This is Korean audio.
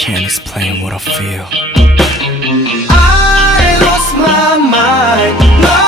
can't explain what I feel. I lost my mind.